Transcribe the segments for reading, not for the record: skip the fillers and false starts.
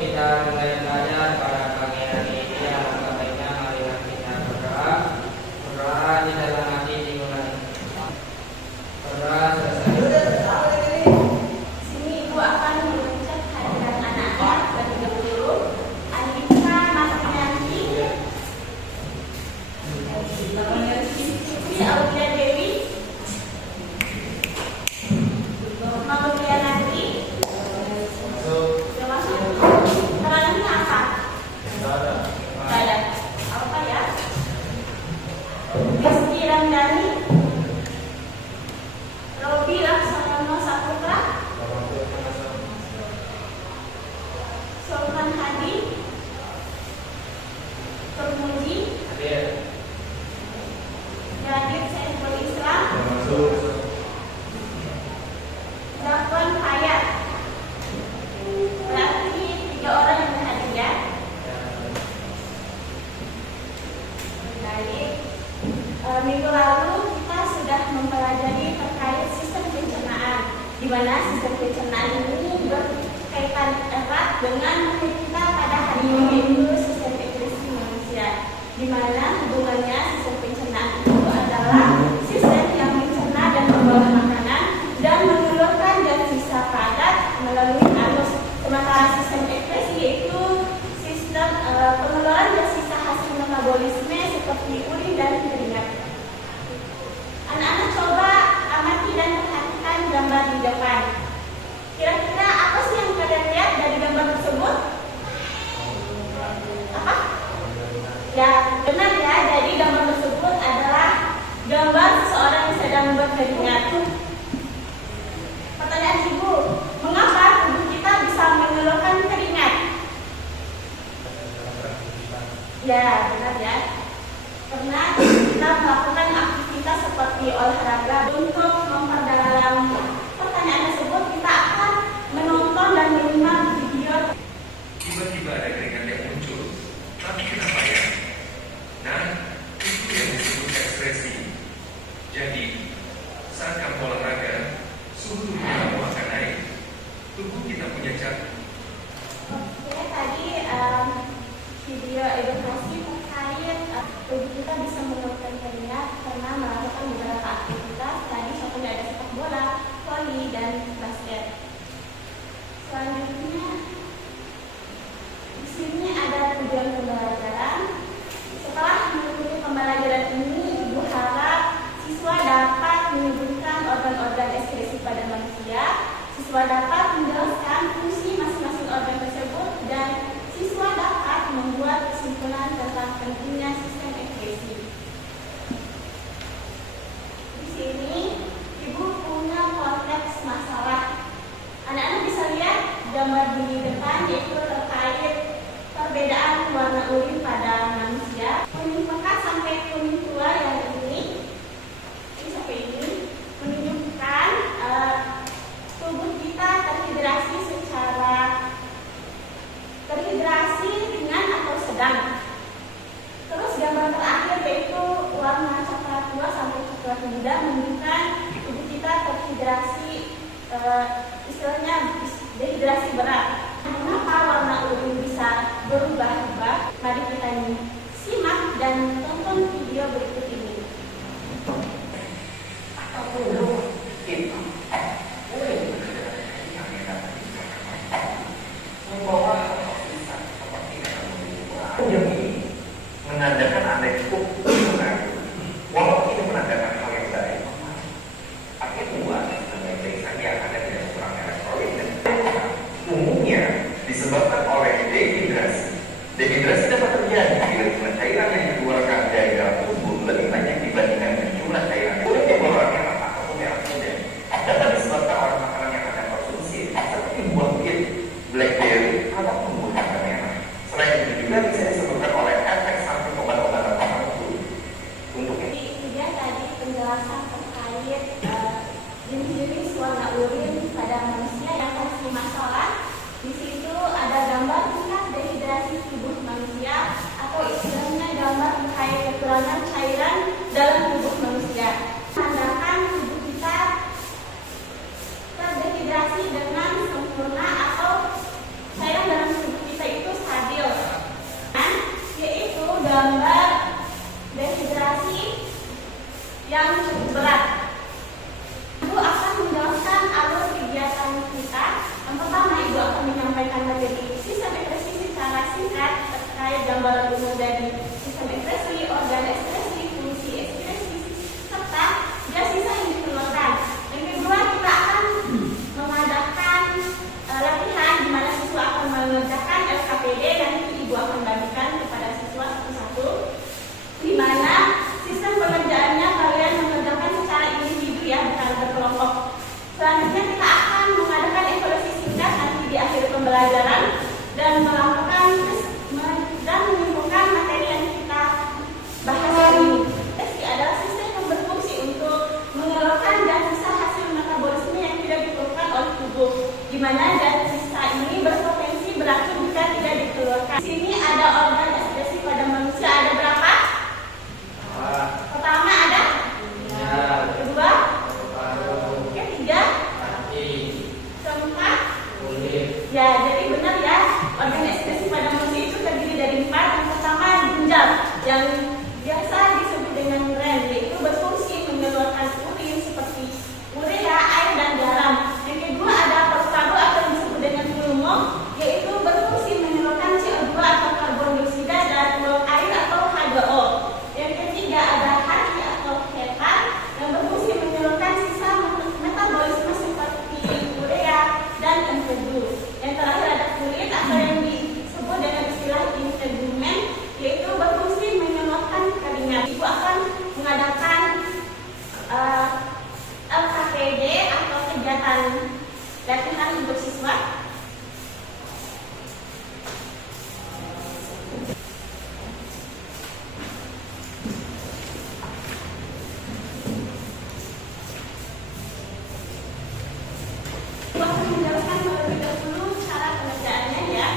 kita mulai belajar pada pagi hari ini. Alangkah baiknya marilah kita berdoa. Berdoa di dalam hati dimulai. Berdoa selesai. Sini Ibu akan mengucap hadirat anak-anak bagi guru. Andika Martianti, Siti Aulia Dewi, Maulia Nanti. Sudah masuk? Kerangannya apa? Tidak ada. Apa ya? Rizky Ramdhani, Robi Laksono Saputra, Sultan Hadi, Termuji, Jadid Saiful Islam, Zakwan Hayat. Berarti 3 orang yang berhadir ya. Baik. Minggu lalu kita sudah mempelajari terkait sistem pencernaan, di mana sistem pencernaan ini berkaitan erat dengan kita pada hari ini, yaitu sistem ekskresi manusia, di mana hubungannya sistem pencernaan itu adalah sistem yang mencerna dan mengolah makanan dan mengeluarkan zat sisa padat melalui anus, sementara sistem ekskresi yaitu sistem pengeluaran zat sisa hasil metabolisme seperti urin dan keringat. Anak-anak coba amati dan perhatikan gambar di depan. Kira-kira apa sih yang kalian lihat dari gambar tersebut? Apa? Ya, benar ya. Jadi gambar tersebut adalah gambar seseorang yang sedang berkeringat. Pertanyaan Ibu, mengapa tubuh kita bisa mengeluarkan keringat? Ya, benar ya. Karena kita melakukan aktivitas seperti olahraga. Untuk memperdalam pertanyaan tersebut, kita akan menonton dan menyimak video. Tiba-tiba ada keringat yang muncul, tapi kenapa ya? Nah, itu yang disebut ekspresi. Jadi, saat kamu olahraga, suhu tubuh kamu akan naik. Tubuh kita punya jantung. Oke, tadi video edukasi terkait tubuh kita bisa mengeluarkan keringat karena melakukan beberapa aktivitas. Tadi contohnya ada sepak bola, voli, dan basket. Selanjutnya, di sini ada tujuan pembelajaran. Setelah mengikuti pembelajaran ini, Ibu harap siswa dapat menyebutkan organ-organ ekskresi pada manusia. Siswa dapat menjelaskan fungsi masing-masing organ tersebut dan siswa dapat membuat kesimpulan tentang pentingnya sistem ekskresi. Di sini Ibu punya konteks masalah. Anak-anak bisa lihat gambar di depan, yaitu terkait perbedaan warna urin pada manusia. Kuning pekat sampai kuning tua yang ini sampai ini menunjukkan tubuh kita terhidrasi ringan atau sedang. Terus gambar terakhir yaitu warna coklat tua sampai coklat muda menunjukkan tubuh kita terhidrasi, istilahnya dehidrasi berat. Mengapa warna urin bisa berubah-ubah? Mari kita simak dan tonton video berikut ini. Menandakan Anda cukup walaupun itu menandakan hal yang baik. Artinya dua, baik-baik saja Anda tidak kurang elektrolit dan umumnya disebabkan oleh dehidrasi. Dehidrasi dapat terjadi bila cairan yang dikeluarkan dari dalam tubuh lebih banyak dibandingkan jumlah cairan yang keluar merah ataupun merah muda. Dapat disebabkan oleh makanan yang Anda konsumsi seperti buah pir, blackberry ataupun buah merah. Selain itu juga bisa disebabkan oleh efek samping obat-obatan tertentu. Untuk Itu dia tadi penjelasan terkait jenis-jenis warna urin pada manusia yang kasih masalah. Di situ ada gambar tingkat dehidrasi tubuh manusia atau istilahnya gambar terkait kekurangan cairan dalam tubuh manusia. Tandaan tubuh kita terdehidrasi dengan sempurna atau cairan dalam tubuh kita singkat terkait gambaran umum dari sistem ekspresi, organ ekspresi, fungsi ekspresi, serta gas sisa yang dikeluarkan. Yang kedua, kita akan mengadakan latihan di mana siswa akan mengerjakan LKPD. Nanti ibu akan bagikan kepada siswa satu-satu, di mana sistem pengerjaannya kalian mengerjakan secara individu ya, bukan berkelompok. Selanjutnya kita akan mengadakan evaluasi singkat nanti di akhir pembelajaran dan melakukan dan menyimpulkan materi yang kita bahas hari ini. Jadi adalah sistem yang berfungsi untuk mengeluarkan dan sisa hasil metabolisme yang tidak diperlukan oleh tubuh, di mana dan sisa ini berpotensi beracun jika tidak dikeluarkan. Di sini ada organ ekspresi pada manusia, ada berapa? Pertama ada? Kedua? Ketiga? Keempat? Ya, jadi benar ya. Organ ekspresi pada manusia itu terdiri dari 4. Yang pertama ginjal, yang biasa disebut dengan ren, yaitu berfungsi mengeluarkan urin seperti urea, air, dan garam. Yang kedua ada paru-paru atau yang disebut dengan pulmo, yaitu berfungsi mengeluarkan CO2 atau karbon dioksida dan uap air atau H2O. Yang ketiga ada hati atau hepa, yang berfungsi mengeluarkan sisa metabolisme seperti urea dan empedu. Yang terakhir ada kulit atau yang disebut dengan istilah integumen, yaitu berfungsi mengeluarkan keringat. Ibu akan mengadakan LKPD atau kegiatan latihan untuk siswa. Ibu akan menjelaskan terlebih dahulu cara pengerjaannya ya.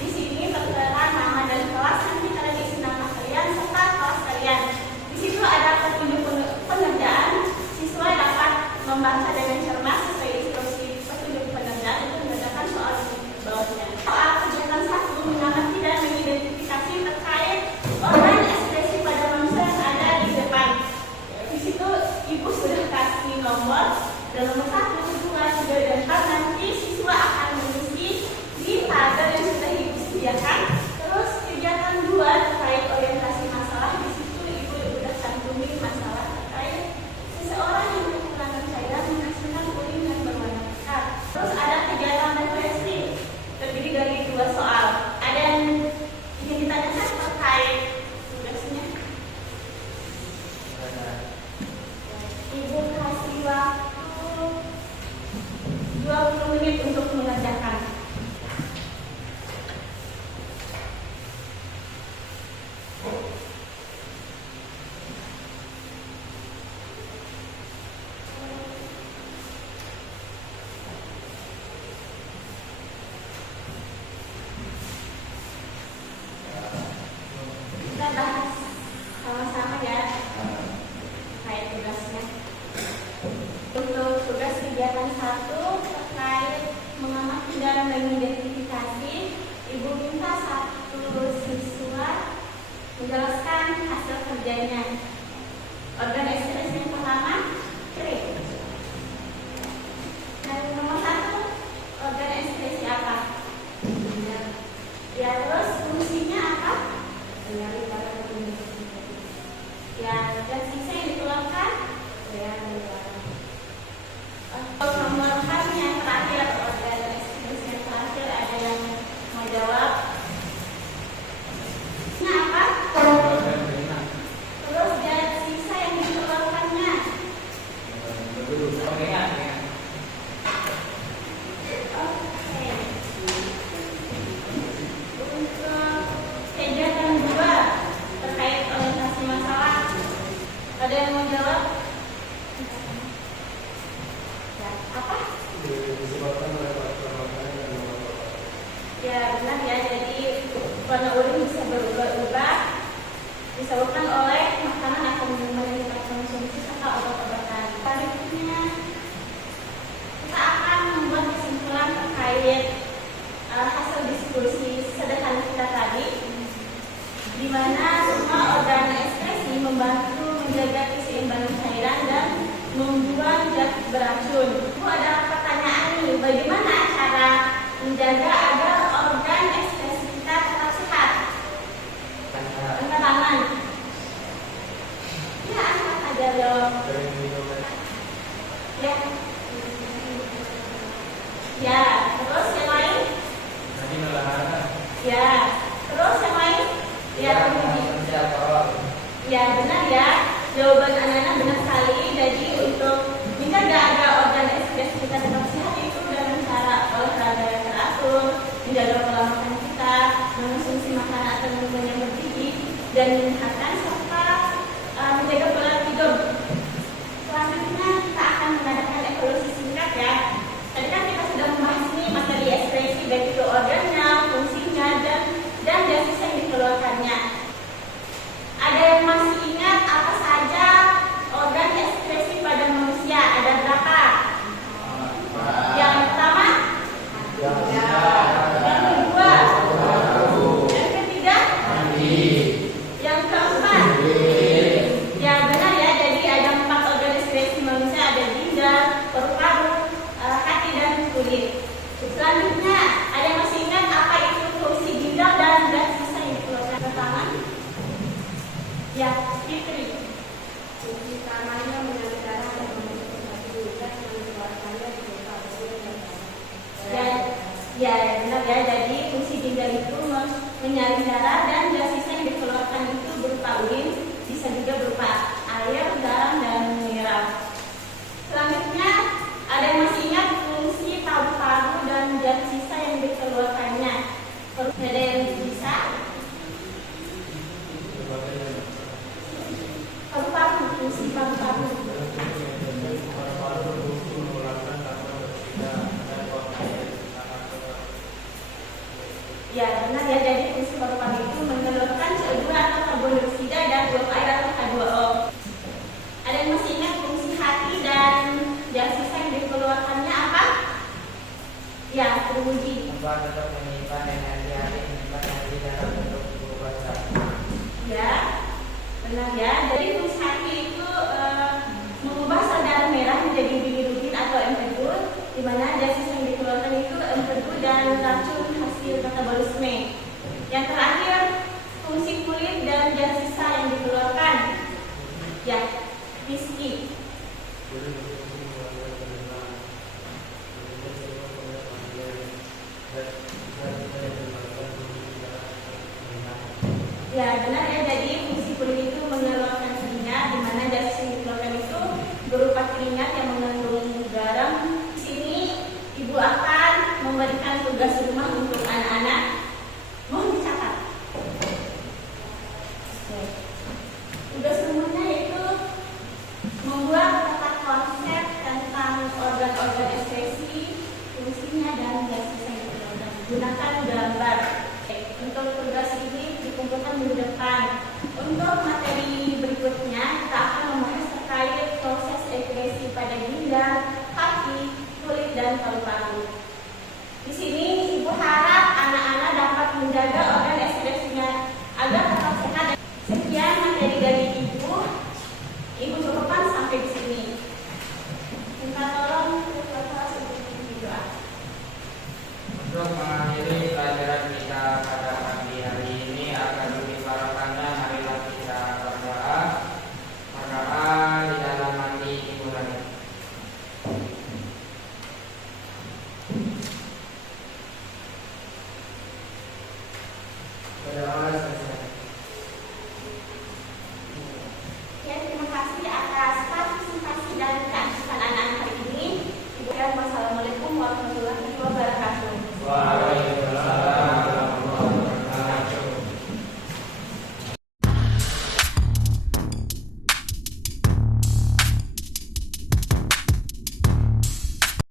Di sini tertera nama dan kelas, nanti kalian isi nama kalian serta kelas kalian. Di situ ada petunjuk pengerjaan. Siswa dapat membaca dengan cermat sesuai instruksi petunjuk pengerjaan untuk mengerjakan soal di bawahnya. Soal kegiatan 1, mengamati dan mengidentifikasi terkait organ ekspresi pada manusia yang ada di depan. Di situ ibu sudah kasih nomor dan nomor 1, 2, 3, dan 4. Nanti siswa akan mengisi di tagar yang sudah ibu sediakan. Terus kegiatan 2 terkait orientasi masalah. Di situ ibu sudah cantumin masalah terkait seseorang yang kekurangan cairan menghasilkan urin yang berwarna pekat. Terus ada kegiatan refleksi terdiri dari 2 soal. Ada yang ingin ditanyakan terkait tugasnya? Ibu kasih waktu 20 menit untuk mengerjakan. Kita bahas sama-sama ya terkait tugasnya. Untuk tugas kegiatan 1 terkait mengamati dan mengidentifikasi, ibu minta 1 siswa menjelaskan hasil kerjanya. Organ ekspresi yang pertama, kering. Dan nomor 1, organ ekspresi apa? Ya, terus fungsinya apa? Ya, dan sisa yang dikeluarkan? Nomor 4 yang terakhir, organ ekspresi yang terakhir, ada yang mau jawab? Nah, apa? Terus dan sisa yang dikeluarkannya? Oke. Untuk kegiatan 2 terkait orientasi masalah, ada yang mau jawab? Ya, apa? Ya, benar ya. Jadi warna urin bisa berubah-ubah disebabkan oleh makanan atau minuman yang kita konsumsi serta obat-obatan. Selanjutnya kita akan membuat kesimpulan terkait hasil diskusi sederhana kita tadi, di mana semua organ ekspresi membantu menjaga keseimbangan cairan dan membuang zat beracun. Itu ada pertanyaan nih, bagaimana cara menjaga agar organ ekspresi kita tetap sehat? Ya benar ya, jawaban anak-anak benar sekali. Jadi untuk menjaga agar organ ekskresi kita tetap sehat itu dengan cara olahraga yang teratur, menjaga pola makan kita, mengonsumsi makanan atau minuman yang bergizi, dan menyehatkan serta menjaga pola tidur. Selanjutnya kita akan mengadakan evaluasi singkat ya. Tadi kan kita sudah membahas nih materi ekspresi baik itu organnya, fungsinya, dan dosis yang dikeluarkannya. Ada yang masih ingat apa saja organ ekspresi pada manusia? Ada berapa? Yang pertama? Yang kedua? Yang ketiga? Yang keempat? Ya benar ya, jadi ada 4 organ ekspresi manusia, ada ginjal, paru-paru, hati, dan kulit. Selanjutnya, ada yang masih ingat apa itu fungsi ginjal dan sisa yang dikeluarkan? Pertama? Ya, Fitri. Fungsi utamanya mengalir darah dan membentuk batu dan mengeluarkannya berupa bulu dan darah. Ya, benar ya. Jadi fungsi ginjal itu menyaring darah dan gas sisa yang dikeluarkan itu berupa urin, bisa juga berupa air, garam, dan mineral. Selanjutnya, ada yang masih ingat fungsi paru-paru dan gas sisa yang dikeluarkannya? Ada yang bisa? Paru-paru, fungsi paru-paru. Ya benar ya, jadi fungsi paru-paru itu mengeluarkan CO2 atau karbon dioksida dan uap air atau H2O. Ada yang masih ingat fungsi hati dan gas sisa yang dikeluarkannya apa? Ya, teruji. Membuat untuk menyimpan energi hati, menyimpan energi dalam bentuk glukosa. Ya, benar ya. Jadi fungsi hati itu mengubah sel darah merah menjadi bilirubin atau empedu, di mana gas sisa yang dikeluarkan itu empedu dan racun hasil metabolisme. Yang terakhir, fungsi kulit dan gas sisa yang dikeluarkan. Ya, Rizky. Ya benar ya, jadi fungsi kulit itu mengeluarkan keringat, di mana gas yang dikeluarkan itu berupa keringat yang mengandung garam. Di sini ibu akan memberikan tugas rumah untuk anak-anak. Mohon dicatat. Oke. Tugas rumahnya itu membuat peta konsep tentang organ-organ ekspresi, fungsinya, dan gas sisa yang dikeluarkan. Gunakan gambar. Untuk tugas ini dikumpulkan minggu depan. Untuk materi berikutnya kita akan membahas terkait proses ekspresi pada ginjal, hati, kulit, dan paru-paru. Di sini ibu harap anak-anak dapat menjaga organ ekspresinya agar tetap sehat. Sekian materi dari ibu. Ibu cukupkan sampai di sini. Minta tolong ketua kelas untuk berdoa. Untuk mengakhiri pelajaran kita pada pagi hari ini akan diparahkannya, marilah kita berdoa. Berdoa di dalam hati Ibu Hani. Berdoa